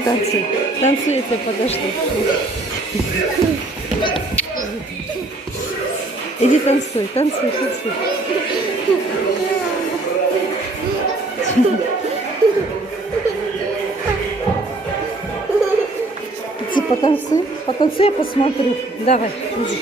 танцуй. Танцуй, я тебя подожду. Иди танцуй, танцуй, танцуй. Иди потанцуй, потанцуй, я посмотрю. Давай, иди.